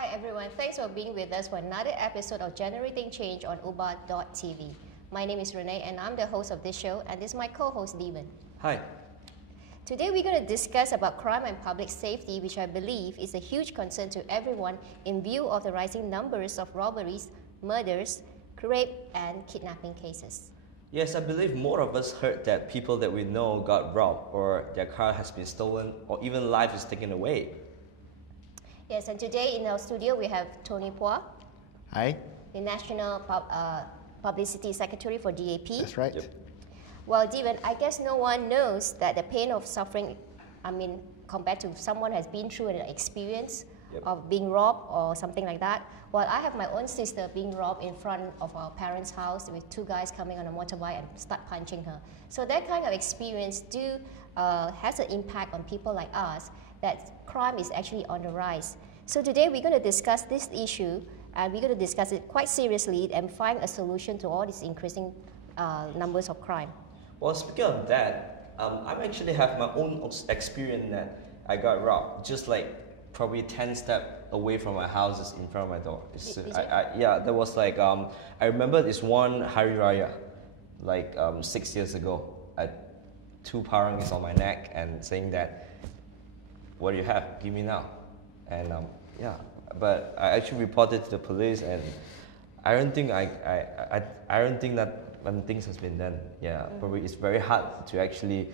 Hi everyone, thanks for being with us for another episode of Generating Change on Uba.tv. My name is Renee and I'm the host of this show, and this is my co-host Steven. Hi. Today we're going to discuss about crime and public safety, which I believe is a huge concern to everyone in view of the rising numbers of robberies, murders, rape and kidnapping cases. Yes, I believe more of us heard that people that we know got robbed or their car has been stolen or even life is taken away. Yes, and today in our studio we have Tony Phua. Hi. The National Publicity Secretary for DAP. That's right. Yep. Well, Steven, I guess no one knows that the pain of suffering, compared to someone who has been through an experience of being robbed or something like that. Well, I have my own sister being robbed in front of our parents' house with two guys coming on a motorbike and start punching her. So that kind of experience has an impact on people like us, that crime is actually on the rise. So today we're going to discuss this issue, and we're going to discuss it quite seriously and find a solution to all these increasing numbers of crime. Well, speaking of that, I actually have my own experience that I got robbed, just like probably 10 steps away from my house is in front of my door. There was like, I remember this one Hari Raya, like 6 years ago. Two parang is on my neck and saying that, what do you have? Give me now. And but I actually reported to the police, and I don't think I don't think that things has been done. Yeah, probably it's very hard to actually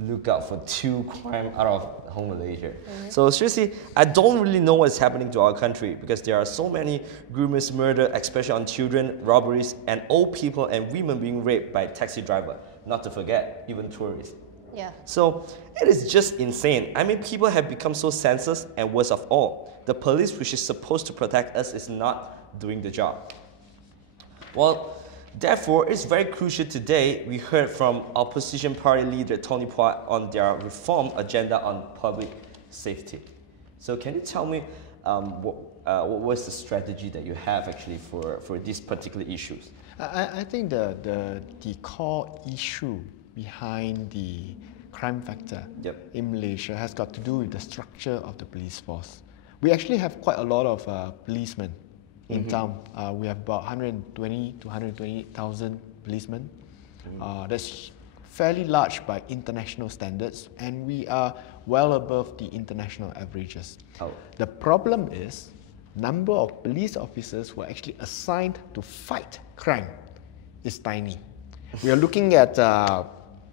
look out for two crime out of whole Malaysia. So seriously, I don't really know what's happening to our country, because there are so many rumors, murder, especially on children, robberies, and old people and women being raped by taxi driver. Not to forget, even tourists. Yeah. So it is just insane. I mean, people have become so senseless, and worst of all, the police, which is supposed to protect us, is not doing the job. Well, therefore, it's very crucial today. We heard from opposition party leader Tony Phua on their reform agenda on public safety. So can you tell me what was the strategy that you have actually for these particular issues? I think the core issue behind the crime factor in Malaysia has got to do with the structure of the police force. We actually have quite a lot of policemen in town. We have about 120 to 128,000 policemen. That's fairly large by international standards, and we are well above the international averages. The problem is, number of police officers who are actually assigned to fight crime is tiny. We are looking at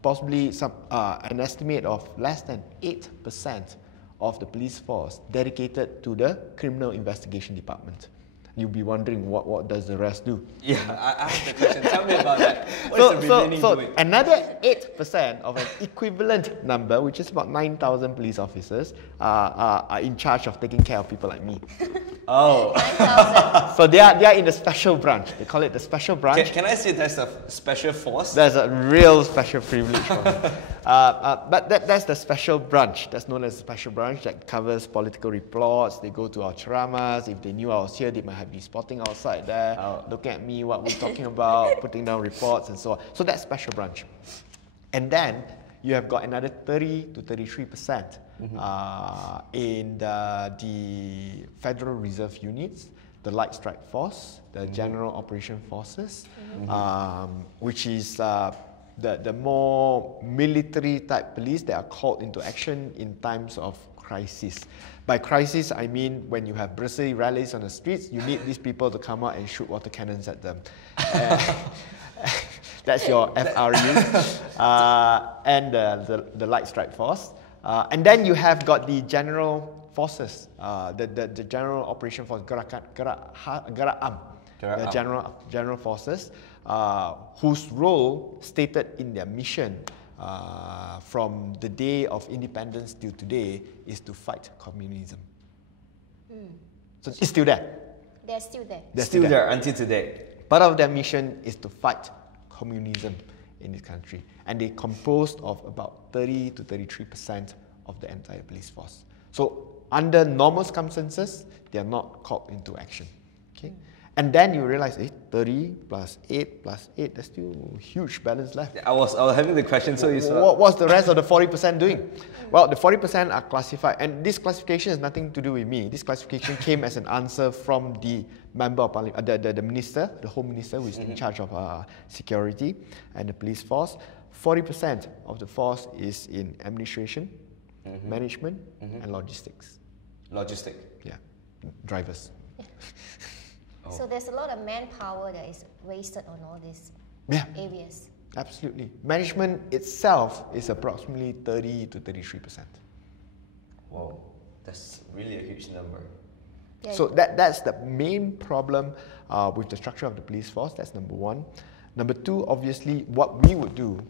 possibly an estimate of less than 8% of the police force dedicated to the criminal investigation department. You'll be wondering, what does the rest do? Yeah, I have the question. Tell me about that. What's the remaining doing? Another 8% of an equivalent number, which is about 9,000 police officers, are in charge of taking care of people like me. Oh. 9,000. So they are in the special branch. They call it the special branch. Can I say that's a special force? That's a real special privilege for me. But that's the special branch. That's known as the special branch that covers political reports. They go to our charamas. If they knew I was here, they might have been spotting outside there, looking at me, what we're talking about, putting down reports and so on. So that's special branch. And then you have got another 30 to 33% in the Federal Reserve units, the Light Strike Force, the General Operation Forces, which is the more military type police that are called into action in times of crisis. By crisis, I mean when you have bursary rallies on the streets, you need these people to come out and shoot water cannons at them. That's your FRU. And the Light Strike Force. And then you have got the general forces, the General Operation Force, Gerak-Am, the general forces, whose role stated in their mission from the day of independence till today is to fight communism. So it's still there. They're still there. They're Still there until today. Part of their mission is to fight communism in this country, and they composed of about 30 to 33% of the entire police force. So under normal circumstances, they are not called into action. Okay, And then you realize, 30 plus 8 plus 8, there's still a huge balance left. I was having the question, so you saw. What's the rest of the 40% doing? Well, the 40% are classified, and this classification has nothing to do with me. This classification came as an answer from the member of parliament, the minister, the home minister, who is in charge of security and the police force. 40% of the force is in administration, management, and logistics. Logistic? Yeah, drivers. So there's a lot of manpower that is wasted on all these areas. Absolutely. Management itself is approximately 30 to 33%. Wow, that's really a huge number. Yeah. So that's the main problem with the structure of the police force. That's number one. Number two, obviously, what we would do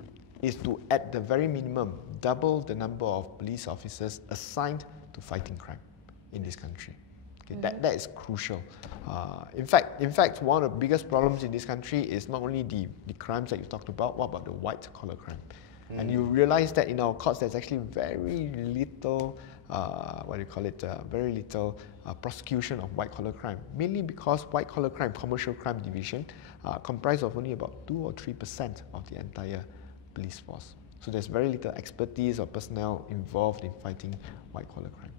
is to, at the very minimum, double the number of police officers assigned to fighting crime in this country. Okay, that is crucial. In fact, one of the biggest problems in this country is not only the crimes that you talked about. What about the white-collar crime? And you realize that in our courts, there's actually very little, very little prosecution of white-collar crime. Mainly because white-collar crime, commercial crime division, comprise of only about 2 or 3% of the entire police force. So there's very little expertise or personnel involved in fighting white-collar crime.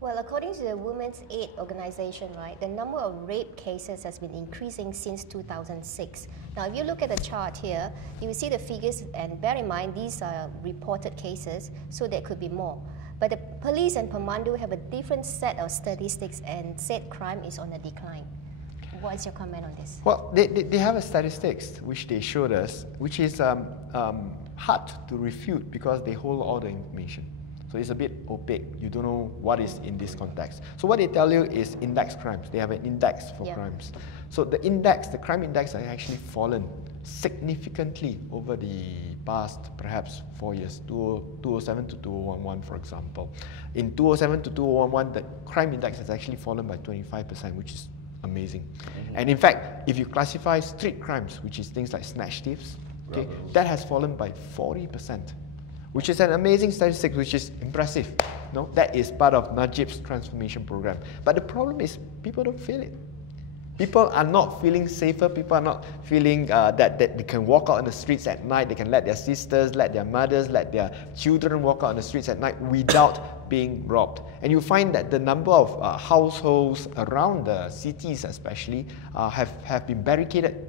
Well, according to the Women's Aid organization, right, the number of rape cases has been increasing since 2006. Now, if you look at the chart here, you will see the figures, and bear in mind these are reported cases, so there could be more. But the police and Pemandu have a different set of statistics and said crime is on the decline. What's your comment on this? Well, they have a statistics which they showed us, which is hard to refute because they hold all the information. So it's a bit opaque. You don't know what is in this context. So what they tell you is index crimes. They have an index for crimes. So the index, the crime index, has actually fallen significantly over the past perhaps 4 years, 2007 to 2011, for example. In 2007 to 2011, the crime index has actually fallen by 25%, which is amazing. And in fact, if you classify street crimes, which is things like snatch thieves, okay, that has fallen by 40%. Which is an amazing statistic, which is impressive. No, that is part of Najib's transformation program. But the problem is people don't feel it. People are not feeling safer. People are not feeling that they can walk out on the streets at night. They can let their sisters, let their mothers, let their children walk out on the streets at night without being robbed. And you find that the number of households around the cities especially have been barricaded.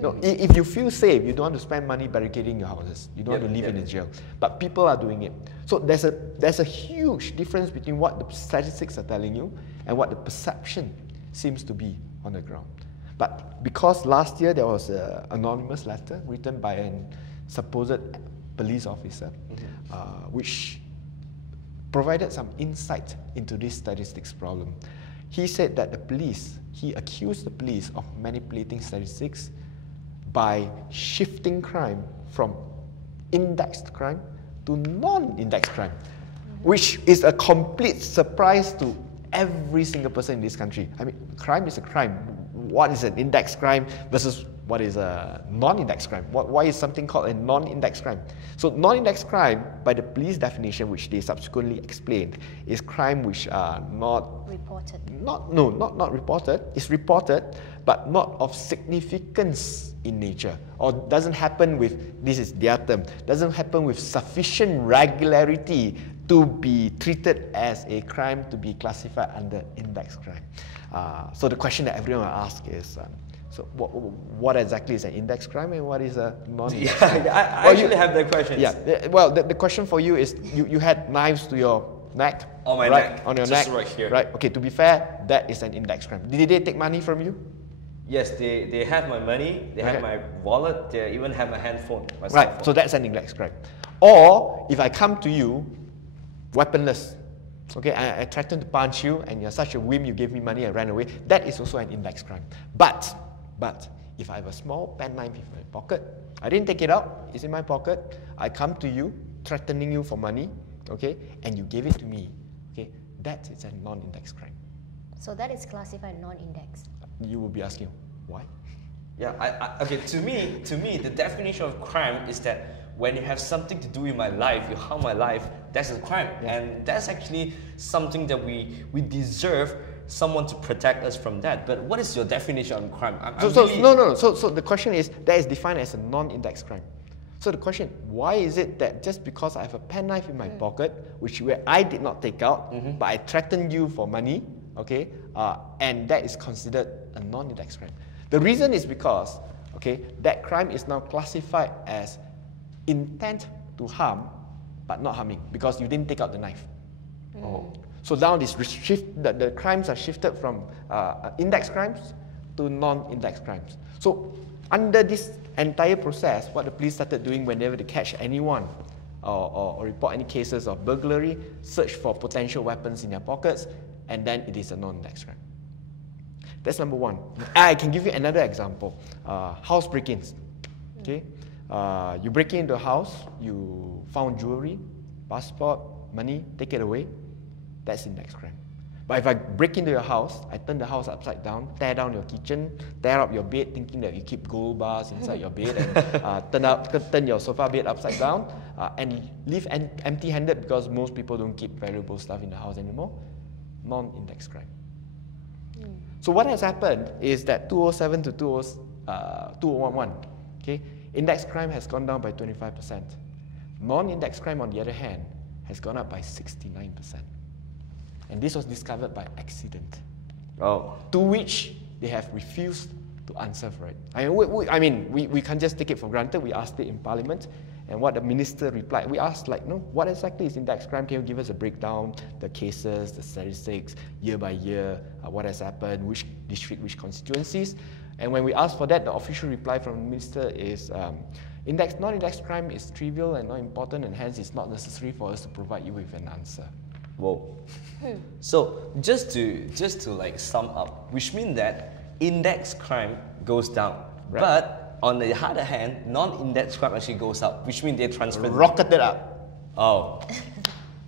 No, if you feel safe, you don't want to spend money barricading your houses. You don't want to live in a jail. But people are doing it. So there's a huge difference between what the statistics are telling you and what the perception seems to be on the ground. But because last year there was an anonymous letter written by a supposed police officer, which provided some insight into this statistics problem. He said that he accused the police of manipulating statistics by shifting crime from indexed crime to non-indexed crime, which is a complete surprise to every single person in this country. I mean, crime is a crime. What is an indexed crime versus what is a non-indexed crime? Why is something called a non-indexed crime? So non-indexed crime, by the police definition, which they subsequently explained, is crime which are not reported. Not reported. It's reported, but not of significance in nature, or doesn't happen with, this is their term, doesn't happen with sufficient regularity to be treated as a crime to be classified under index crime. So the question that everyone will ask is, so what exactly is an index crime and what is a non-index crime? I actually have that question. Yeah, well, the question for you is, you had knives to your neck. On my right? neck. On your just neck. Right here. Right, okay, to be fair, that is an index crime. Did they take money from you? Yes, they have my money, they have my wallet, they even have my handphone, my cell Right, phone. so that's an index crime. Or, if I come to you, weaponless, okay, I threatened to punch you and you're such a whim, you gave me money, I ran away, that is also an index crime. But, if I have a small penknife in my pocket, I didn't take it out, it's in my pocket, I come to you, threatening you for money, okay, and you gave it to me, okay, that is a non-index crime. So that is classified non-index. You will be asking, why? Yeah, okay, to me, the definition of crime is that when you have something to do with my life, you harm my life, that's a crime. Yeah. And that's actually something that we deserve someone to protect us from that. But what is your definition of crime? So the question is, that is defined as a non-index crime. So the question, why is it that just because I have a penknife in my pocket, which where I did not take out, but I threatened you for money, okay, and that is considered a non-index crime? The reason is because, okay, that crime is now classified as intent to harm, but not harming, because you didn't take out the knife. So now the crimes are shifted from index crimes to non-index crimes. So under this entire process, what the police started doing whenever they catch anyone or report any cases of burglary, search for potential weapons in their pockets, and then it is a non-index crime. That's number one. I can give you another example. House break-ins. Okay, you break into a house, you found jewelry, passport, money, take it away. That's index crime. But if I break into your house, I turn the house upside down, tear down your kitchen, tear up your bed, thinking that you keep gold bars inside your bed, and turn your sofa bed upside down, and leave empty-handed because most people don't keep valuable stuff in the house anymore, non-index crime. So what has happened is that 2007 to 2011, okay, index crime has gone down by 25%. Non-index crime, on the other hand, has gone up by 69%. And this was discovered by accident. To which they have refused to answer for it. We can't just take it for granted. We asked it in Parliament, and what the minister replied, we asked, like, no, what exactly is index crime? Can you give us a breakdown, the cases, the statistics, year by year, what has happened, which district, which constituencies? And when we asked for that, the official reply from the minister is, non-index crime is trivial and not important, and hence it's not necessary for us to provide you with an answer. Whoa. So just to like sum up, which means that index crime goes down, right? But on the other hand, non-index crime actually goes up, which means they transfer. Rocketed up. Oh.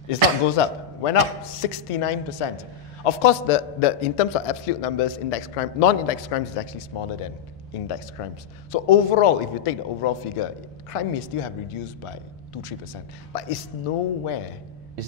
It's not goes up. Went up 69%. Of course, in terms of absolute numbers, non-index crimes is actually smaller than index crimes. So overall, if you take the overall figure, crime may still have reduced by 2-3%, but it's nowhere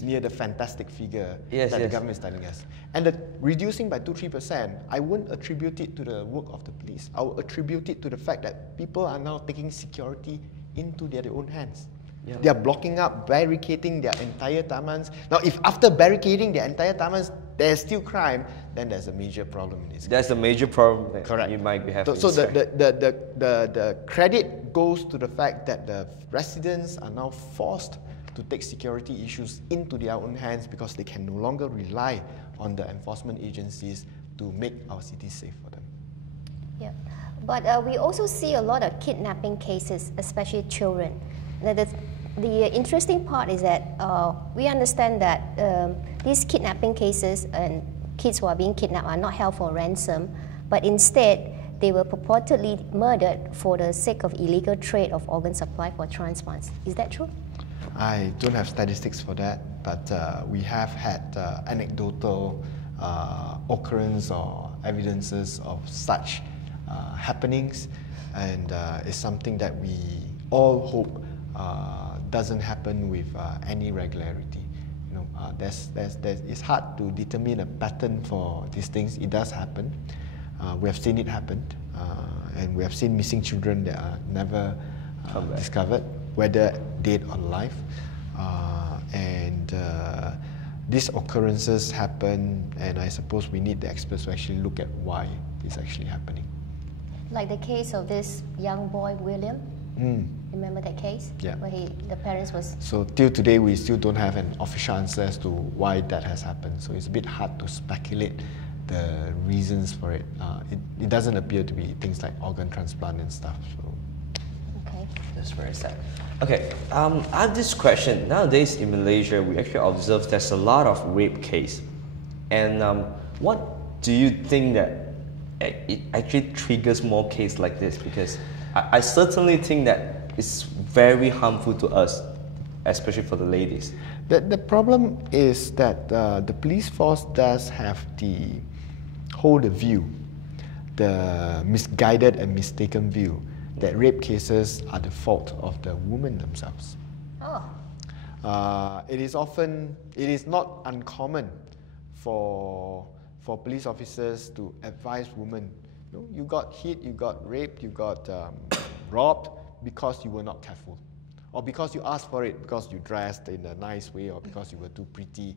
near the fantastic figure that the government is telling us. And the reducing by 2-3%, I wouldn't attribute it to the work of the police. I would attribute it to the fact that people are now taking security into their own hands. Yeah. They are blocking up, barricading their entire tamans. Now, if after barricading their entire tamans, there's still crime, then there's a major problem in this. There's a major problem that Correct. You might be having. So the credit goes to the fact that the residents are now forced to take security issues into their own hands because they can no longer rely on the enforcement agencies to make our cities safe for them. Yeah, but we also see a lot of kidnapping cases, especially children. The interesting part is that we understand that these kidnapping cases and kids who are being kidnapped are not held for ransom, but instead they were purportedly murdered for the sake of illegal trade of organ supply for transplants. Is that true? I don't have statistics for that, but we have had anecdotal occurrence or evidences of such happenings, and it's something that we all hope doesn't happen with any regularity. You know, it's hard to determine a pattern for these things. It does happen. We have seen it happen, and we have seen missing children that are never discovered, whether dead or alive. These occurrences happen, and I suppose we need the experts to actually look at why it's actually happening. Like the case of this young boy, William. Remember that case? Yeah. Where the parents was... So till today, we still don't have an official answer as to why that has happened. So it's a bit hard to speculate the reasons for it. It doesn't appear to be things like organ transplant and stuff. So. Okay. That's very sad. Okay, I have this question. Nowadays in Malaysia, we actually observe there's a lot of rape case. And what do you think that it actually triggers more cases like this? Because I certainly think that it's very harmful to us, especially for the ladies. The problem is that the police force does have hold a view, the misguided and mistaken view, that rape cases are the fault of the women themselves. It is not uncommon for for police officers to advise women, you got hit, you got raped, you got robbed because you were not careful, or because you asked for it because you dressed in a nice way, or because you were too pretty.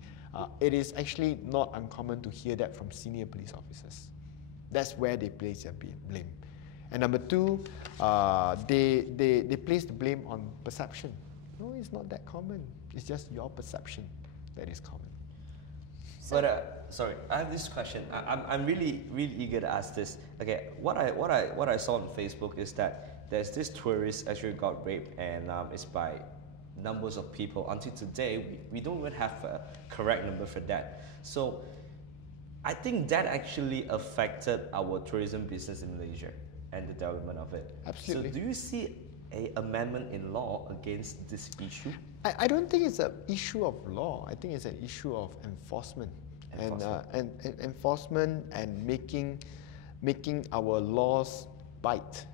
It is actually not uncommon to hear that from senior police officers. That's where they place their blame. And number two, they place the blame on perception. No, it's not that common. It's just your perception that is common. But sorry, I have this question. I'm really eager to ask this. Okay, what I saw on Facebook is that there's this tourist actually got raped, and it's by numbers of people. Until today, we don't even have a correct number for that. So I think that actually affected our tourism business in Malaysia and the development of it. Absolutely. So do you see an amendment in law against this issue? I don't think it's an issue of law. I think it's an issue of enforcement. And enforcement and making our laws bite.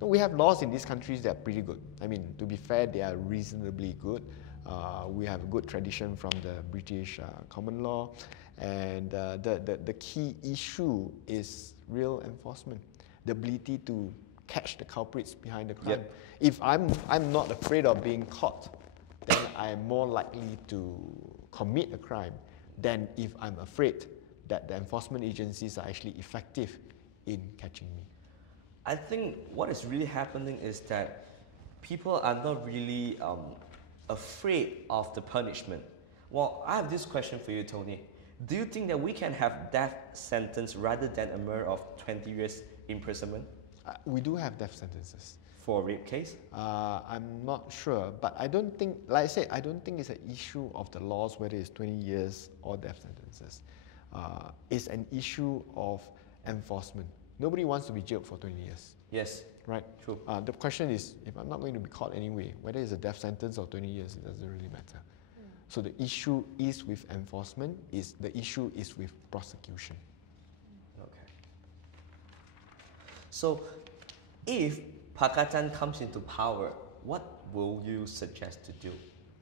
We have laws in these countries that are pretty good. I mean, to be fair, they are reasonably good. We have a good tradition from the British common law, and the key issue is real enforcement, the ability to catch the culprits behind the crime. Yep. If I'm not afraid of being caught, then I'm more likely to commit a crime than if I'm afraid that the enforcement agencies are actually effective in catching me. I think what is really happening is that people are not really afraid of the punishment. Well, I have this question for you, Tony. Do you think that we can have death sentence rather than a murder of 20 years imprisonment? We do have death sentences. For a rape case? I'm not sure, but I don't think, like I said, I don't think it's an issue of the laws whether it's 20 years or death sentences. It's an issue of enforcement. Nobody wants to be jailed for 20 years. Yes. Right? True. The question is, if I'm not going to be caught anyway, whether it's a death sentence or 20 years, it doesn't really matter. So the issue is with enforcement, the issue is with prosecution. Okay. So, if Pakatan comes into power, what will you suggest to do?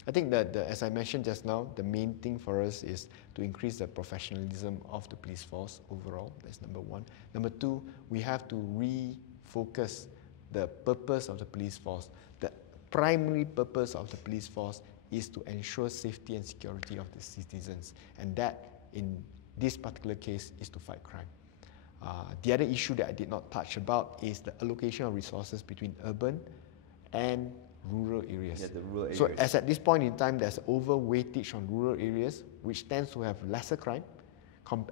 I think that, as I mentioned just now, the main thing for us is to increase the professionalism of the police force overall. That's number one. Number two, we have to refocus the purpose of the police force. The primary purpose of the police force is to ensure safety and security of the citizens, and that, in this particular case, is to fight crime. The other issue that I did not touch about is the allocation of resources between urban and rural areas. Yeah, the rural areas. So as at this point in time, there's overweightage on rural areas, which tends to have lesser crime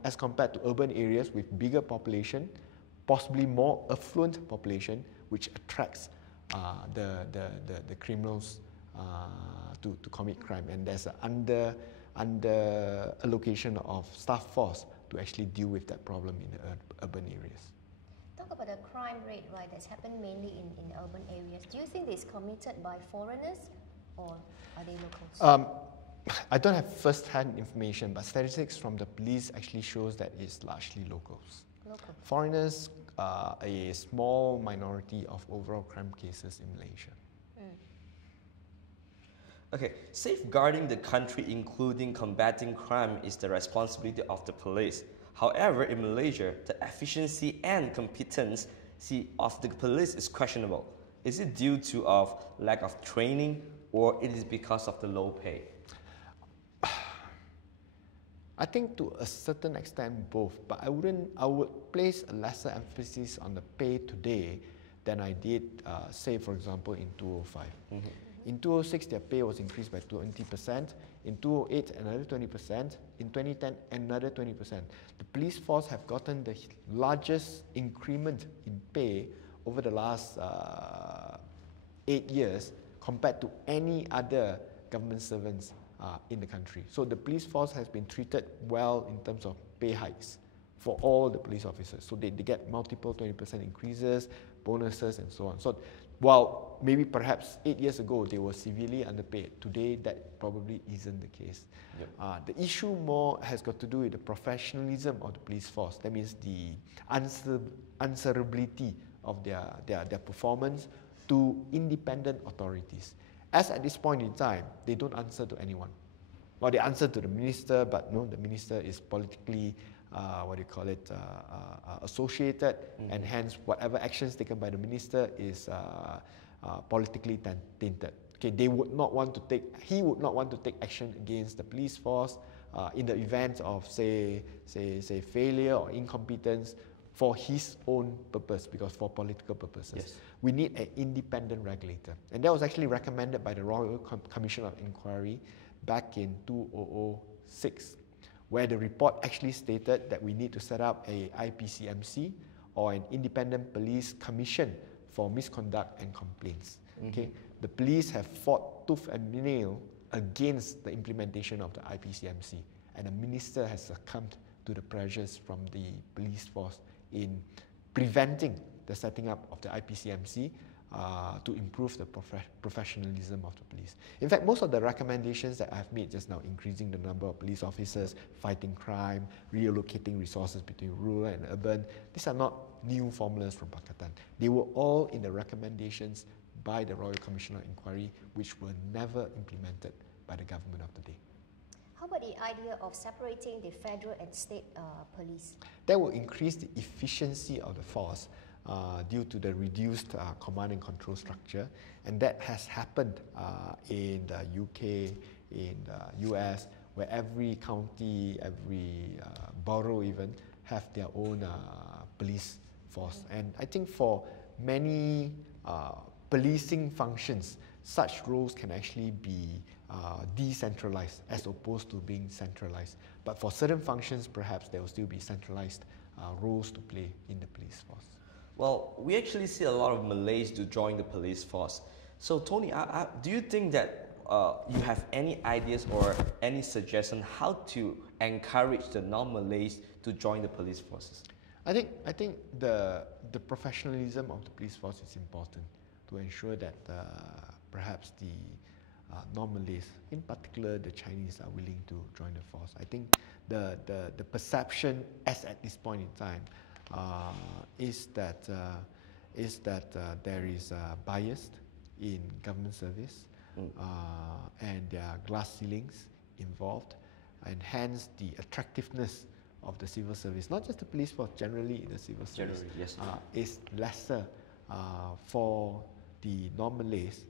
as compared to urban areas with bigger population, possibly more affluent population, which attracts the criminals to commit crime. And there's an under allocation of staff force to actually deal with that problem in the urban areas. Talk about the crime rate, right, that's happened mainly in urban areas. Do you think it's committed by foreigners or are they locals? I don't have first-hand information, but statistics from the police actually shows that it's largely locals. Local. Foreigners are a small minority of overall crime cases in Malaysia. Okay, safeguarding the country, including combating crime, is the responsibility of the police. However, in Malaysia, the efficiency and competency of the police is questionable. Is it due to lack of training, or it is because of the low pay? I think to a certain extent both, but I would place a lesser emphasis on the pay today than I did, say for example, in 2005. Mm-hmm. In 2006, their pay was increased by 20%. In 2008, another 20%. In 2010, another 20%. The police force have gotten the largest increment in pay over the last 8 years compared to any other government servants in the country. So the police force has been treated well in terms of pay hikes for all the police officers. So they get multiple 20% increases, bonuses, and so on. So while maybe perhaps 8 years ago they were severely underpaid, today that probably isn't the case. Yep. The issue more has got to do with the professionalism of the police force. That means the answerability of their performance to independent authorities. As at this point in time, they don't answer to anyone. Well, they answer to the minister, but no, the minister is politically associated, and hence whatever actions taken by the minister is politically tainted. Okay, he would not want to take action against the police force in the event of say failure or incompetence for his own purpose, because for political purposes. Yes. We need an independent regulator. And that was actually recommended by the Royal Commission of Inquiry back in 2006, where the report actually stated that we need to set up a IPCMC, or an Independent Police Commission for Misconduct and Complaints. Okay? The police have fought tooth and nail against the implementation of the IPCMC, and the minister has succumbed to the pressures from the police force in preventing the setting up of the IPCMC to improve the professionalism of the police. In fact, most of the recommendations that I've made just now, increasing the number of police officers, fighting crime, reallocating resources between rural and urban, these are not new formulas from Pakatan. They were all in the recommendations by the Royal Commission of Inquiry, which were never implemented by the government of the day. How about the idea of separating the federal and state police? That will increase the efficiency of the force due to the reduced command and control structure, and that has happened in the UK, in the US, where every county, every borough even have their own police force. And I think for many policing functions, such roles can actually be decentralized as opposed to being centralized. But for certain functions, perhaps there will still be centralized roles to play in the police force. Well, we actually see a lot of Malays to join the police force. So Tony, do you think that you have any ideas or any suggestion how to encourage the non-Malays to join the police forces? I think the professionalism of the police force is important to ensure that perhaps the non-Malays, in particular the Chinese, are willing to join the force. I think the perception as at this point in time is that there is bias in government service, and there are glass ceilings involved, and hence the attractiveness of the civil service, not just the police force, generally the civil service, is lesser for the non-Malays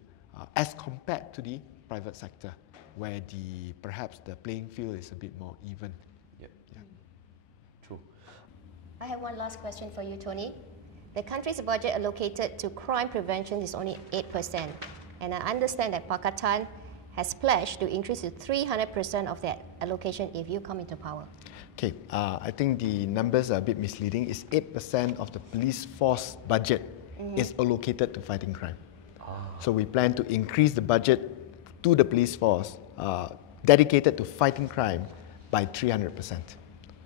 as compared to the private sector, where perhaps the playing field is a bit more even. Yep. Yeah. True. I have one last question for you, Tony. The country's budget allocated to crime prevention is only 8%, and I understand that Pakatan has pledged to increase to 300% of that allocation if you come into power. Okay, I think the numbers are a bit misleading. It's 8% of the police force budget is allocated to fighting crime. So we plan to increase the budget to the police force dedicated to fighting crime by 300%.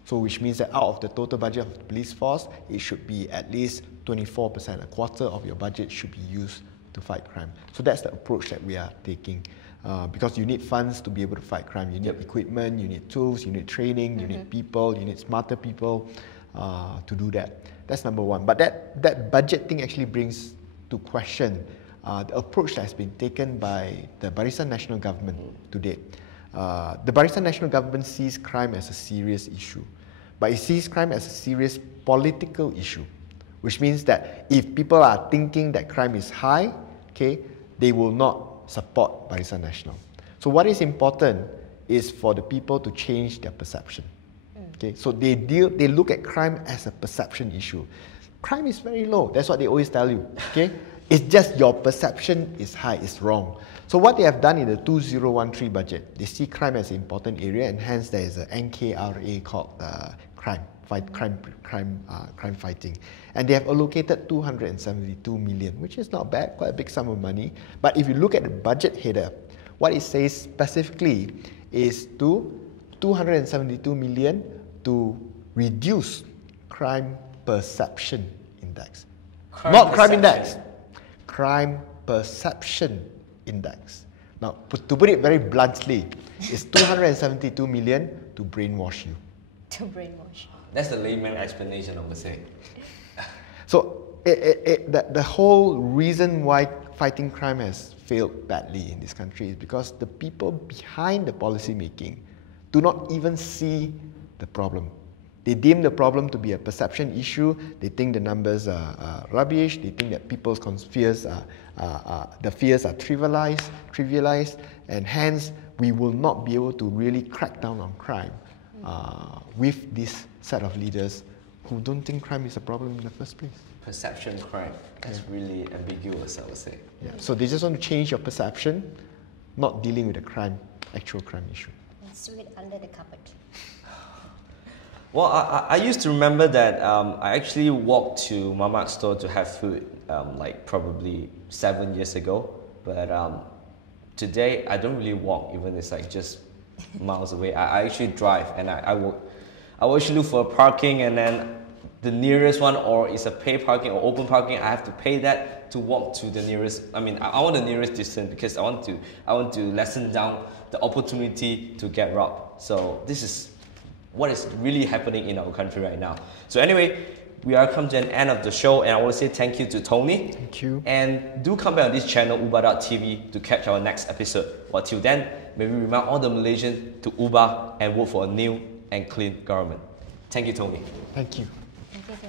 So which means that out of the total budget of the police force, it should be at least 24%, a quarter of your budget should be used to fight crime. So that's the approach that we are taking. Because you need funds to be able to fight crime. You need equipment, you need tools, you need training, you need people, you need smarter people to do that. That's number one. But that budget thing actually brings to question the approach that has been taken by the Barisan National Government to date. The Barisan National Government sees crime as a serious issue, but it sees crime as a serious political issue, which means that if people are thinking that crime is high, okay, they will not support Barisan Nasional. So what is important is for the people to change their perception. Okay, so they look at crime as a perception issue. Crime is very low. That's what they always tell you. Okay, it's just your perception is high, it's wrong. So what they have done in the 2013 budget, they see crime as an important area, and hence there is an NKRA called crime fighting, and they have allocated 272 million, which is not bad, quite a big sum of money. But if you look at the budget header, what it says specifically is to 272 million to reduce crime perception index, not crime index, crime perception index. Now, to put it very bluntly, it's 272 million to brainwash you. To brainwash. That's the layman explanation, I would say. So the whole reason why fighting crime has failed badly in this country is because the people behind the policy making do not even see the problem. They deem the problem to be a perception issue. They think the numbers are rubbish. They think that people's fears are trivialized, and hence we will not be able to really crack down on crime with this set of leaders who don't think crime is a problem in the first place. Perception crime. That's really ambiguous, I would say. Yeah. So they just want to change your perception, not dealing with the actual crime issue. And sweep it under the carpet. Well, I used to remember that I actually walked to Mama's store to have food like probably 7 years ago. But today, I don't really walk, even it's like just miles away. I actually drive, and I will actually look for parking, and then the nearest one, or it's a pay parking or open parking, I have to pay that to walk to the nearest. I mean, I want the nearest distance because I want to lessen down the opportunity to get robbed. So this is what is really happening in our country right now. So anyway, we are come to an end of the show, and I want to say thank you to Tony. Thank you. And do come back on this channel, Ubah.tv, to catch our next episode. Well, till then, may we remind all the Malaysians to Ubah and vote for a new and clean government. Thank you, Tony. Thank you. Thank you.